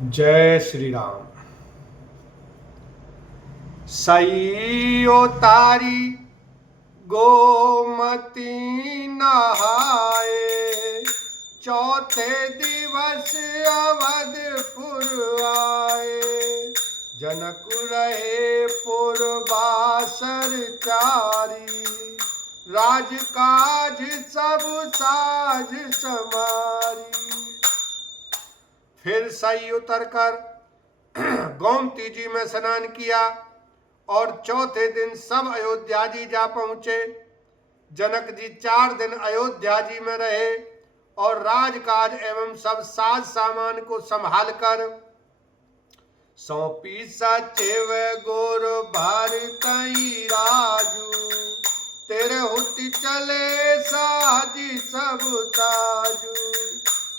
जय श्री राम। सईयो तारी गोमती नहाए, चौथे दिवस अवधपुर आए। जनक रहे पुरवासर चारी, राजकाज सब साज समारी। फिर सई उतरकर गोमती जी में स्नान किया और चौथे दिन सब अयोध्या जी जा पहुंचे। जनक जी 4 दिन अयोध्या जी में रहे और राजकाज एवं सब साज सामान को संभाल कर सौंपी सचिव गोर भारतई राजू। तेरे हुति चले साजी सब ताजू,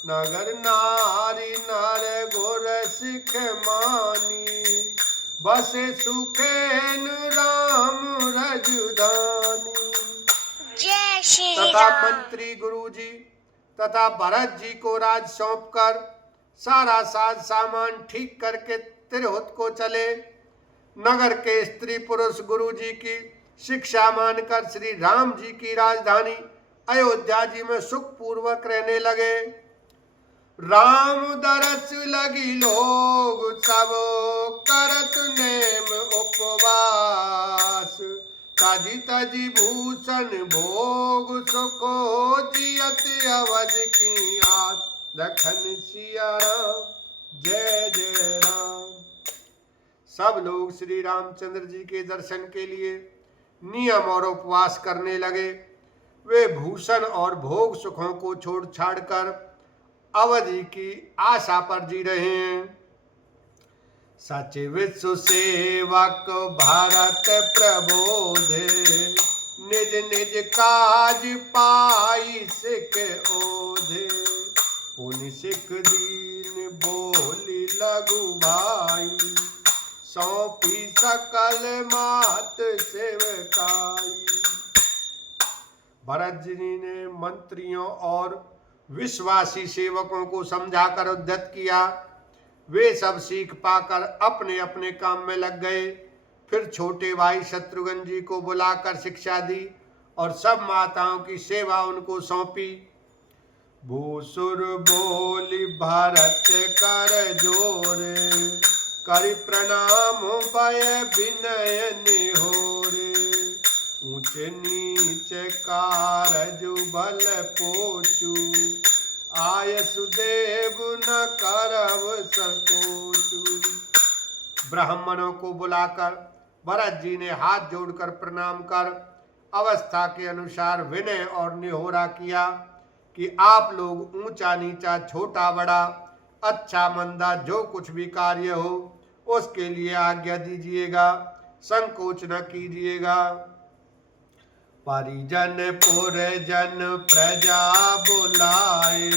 नगर नारी नर गोर सिख मानी। बसे सुखेन राम रजधानी। जय श्री तथा राम। मंत्री गुरु जी तथा भरत जी को राज सौंपकर सारा साज सामान ठीक करके तिरहुत को चले। नगर के स्त्री पुरुष गुरु जी की शिक्षा मानकर श्री राम जी की राजधानी अयोध्या जी में सुख पूर्वक रहने लगे। राम दरस लगी लोग सब करत नेम उपवास। ताजी ताजी भूषण भोग सुखो जियत अवध की आस। लखन सिया राम जय जय राम। सब लोग श्री रामचंद्र जी के दर्शन के लिए नियम और उपवास करने लगे। वे भूषण और भोग सुखों को छोड़ छाड़ कर अवधि की आशा पर जी रहे हैं। सचिव सुसेवक भारत प्रबोधे, निज निज काज पाई सिख ओधे। पुनि सिख दीन बोली लघु भाई, सौंपी सकल मात सेवकाई। भरत जी ने मंत्रियों और विश्वासी सेवकों को समझाकर उद्धत किया। वे सब सीख पाकर अपने अपने काम में लग गए। फिर छोटे भाई शत्रुघ्न जी को बुलाकर शिक्षा दी और सब माताओं की सेवा उनको सौंपी। भूसुर बोली भारत कर जोरे, करि प्रणाम भय विनय निहोरे। ऊंच नीच कारज बल पोचू, आय सुदेव न करव सकोचू। ब्राह्मणों को बुलाकर भरत जी ने हाथ जोड़कर प्रणाम कर अवस्था के अनुसार विनय और निहोरा किया कि आप लोग ऊंचा नीचा छोटा बड़ा अच्छा मंदा जो कुछ भी कार्य हो उसके लिए आज्ञा दीजिएगा, संकोच न कीजिएगा। परिजन पुरजन प्रजा बुलाए,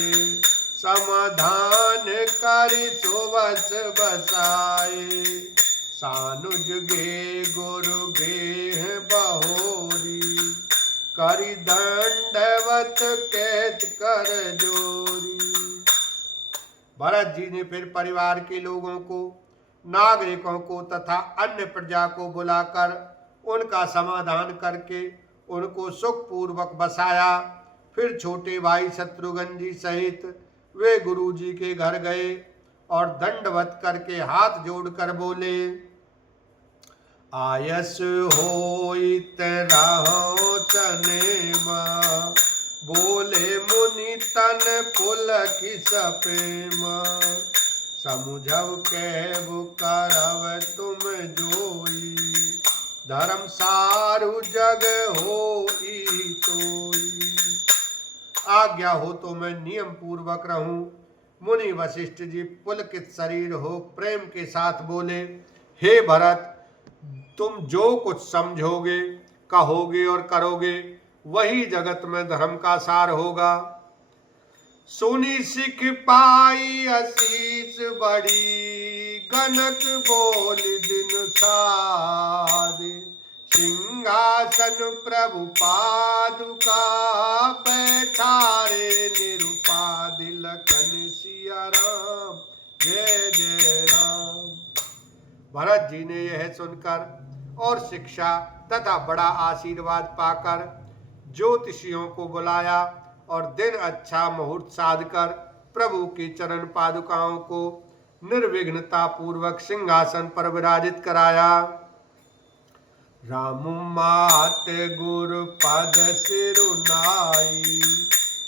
समाधान कर सुवस बसाए। सानुज गे गुरु गेह बहोरी, करि दंडवत कैत कर जोरी। भरत जी ने फिर परिवार के लोगों को, नागरिकों को तथा अन्य प्रजा को बुलाकर उनका समाधान करके उनको सुख पूर्वक बसाया। फिर छोटे भाई शत्रुघ्न जी सहित वे गुरु जी के घर गए और दंडवत करके हाथ जोड़कर बोले, आयस होइत राहो चनेमा। बोले मुनि तन पुलक सपेमा, समुझव कैब करव तुम जोई। धर्म सारु जग होई तोई। आज्ञा हो तो मैं नियम पूर्वक रहूं। मुनि वशिष्ठ जी पुलकित शरीर हो प्रेम के साथ बोले, हे भरत, तुम जो कुछ समझोगे कहोगे और करोगे वही जगत में धर्म का सार होगा। सुनी सिख पाई आशीष बड़ी, गनक बोल दिन साधे। सिंहासन प्रभु पादुका, बैठारे निरुपाधि। लखन सिया राम जय जय राम। भरत जी ने यह सुनकर और शिक्षा तथा बड़ा आशीर्वाद पाकर ज्योतिषियों को बुलाया और दिन अच्छा मुहूर्त साधकर प्रभु की चरण पादुकाओं को निर्विघ्नता पूर्वक सिंहासन पर विराजित कराया। राम मात गुरु पद सिरुनाई,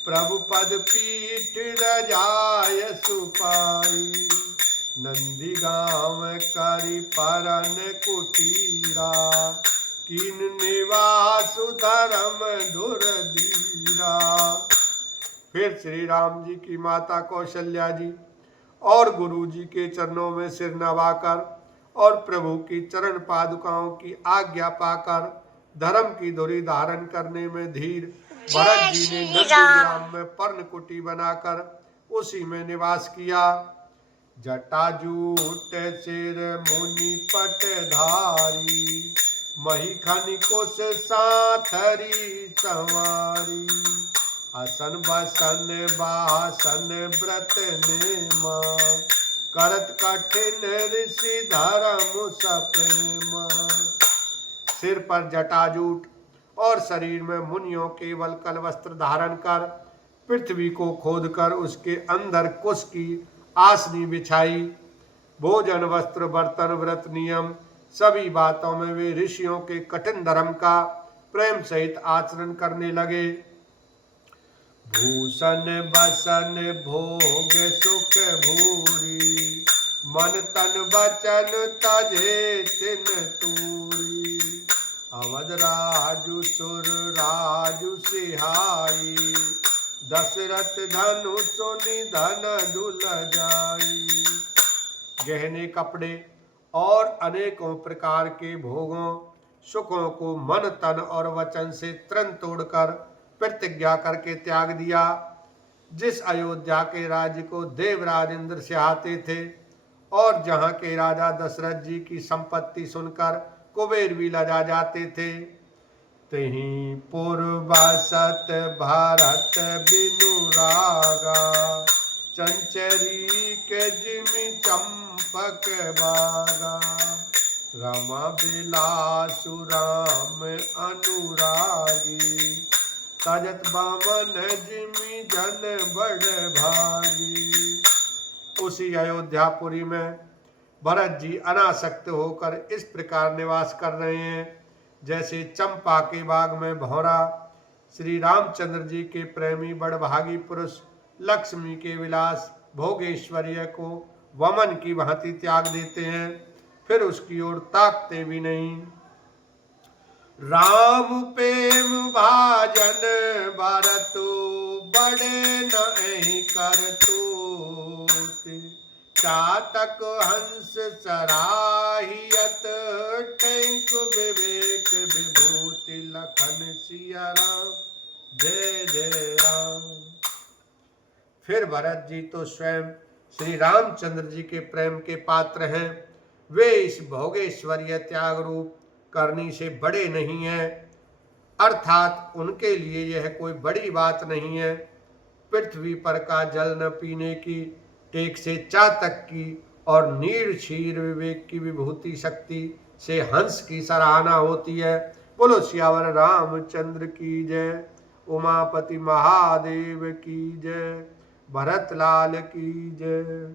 प्रभु पद पीठ रजाय सुपाई। नंदी गांव करी परन कुटीरा, कीन निवास धर्म धुरधीरा। फिर श्री राम जी की माता कौशल्या जी और गुरु जी के चरणों में सिर नवाकर और प्रभु की चरण पादुकाओं की आज्ञा पाकर धर्म की धुरी धारण करने में धीर भरत जी ने नंदीग्राम में पर्णकुटी बनाकर उसी में निवास किया। जटाजूट सिर मुनि पटधारी, महीखन कुश साथरी संवारी। असन बसन बासन व्रत नेमा, करत कठिन ऋषि धर्म सप्रेमा। सिर पर जटाजूट और शरीर में मुनियों केवल कल वस्त्र धारण कर पृथ्वी को खोदकर उसके अंदर कुश की आसनी बिछाई। भोजन वस्त्र बर्तन व्रत नियम सभी बातों में वे ऋषियों के कठिन धर्म का प्रेम सहित आचरण करने लगे। भूषण बसन भोग सुख भूरी, मन तन वचन तजे तिन तूरी। अवध राजु सुर राजु सिहाई, दशरथ धनु सुनि धन दुल जाई। गहने कपड़े और अनेकों प्रकार के भोगों सुखों को मन तन और वचन से तृण तोड़कर प्रतिज्ञा करके त्याग दिया। जिस अयोध्या के राज्य को देवराज इंद्र चाहते थे और जहाँ के राजा दशरथ जी की संपत्ति सुनकर कुबेर भी लजा जाते थे, तहीं पूर्वसत भारत बिनु रागा। चंचरी के जिमि चंपक बागा, रमा बिलासु राम अनुरागी। तजत बामन जिमि जन बड़ भागी। उसी अयोध्यापुरी में भरत जी अनासक्त होकर इस प्रकार निवास कर रहे हैं जैसे चंपा के बाग में भौरा श्री रामचंद्र जी के प्रेमी बड़भागी पुरुष लक्ष्मी के विलास भोगेश्वर्य को वमन की भांति त्याग देते हैं, फिर उसकी ओर ताकते भी नहीं। राम प्रेम भाजन भरतु, बड़े नहीं करतु। चातक हंस सराहियत, टेंक विवेक विभूति। लखन सिया राम जय जय राम। फिर भरत जी तो स्वयं श्री रामचंद्र जी के प्रेम के पात्र हैं। वे इस भोगेश्वर्य त्याग रूप करनी से बड़े नहीं हैं, अर्थात उनके लिए यह कोई बड़ी बात नहीं है। पृथ्वी पर का जल न पीने की, टेक से चातक की और नीर क्षीर विवेक की विभूति शक्ति से हंस की सराहना होती है। बोलो सियावर रामचंद्र की जय, उमापति महादेव की जय, भरत लाल की जय।